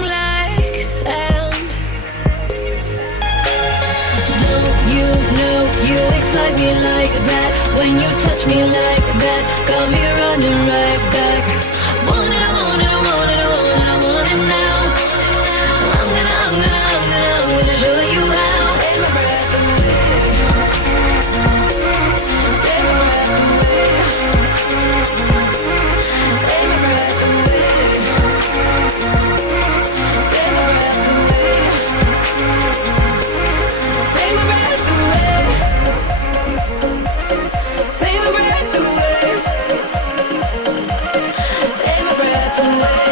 like sand. Don't you know you excite me like that? When you touch me like that, got me running right back. Want it, I want it, I want it, I want it, I want it now. I'm gonna show you how. Take my breath away. Take my breath away. Take my breath away. Take my breath away. Take my breath away. Take my breath away. Take my breath away.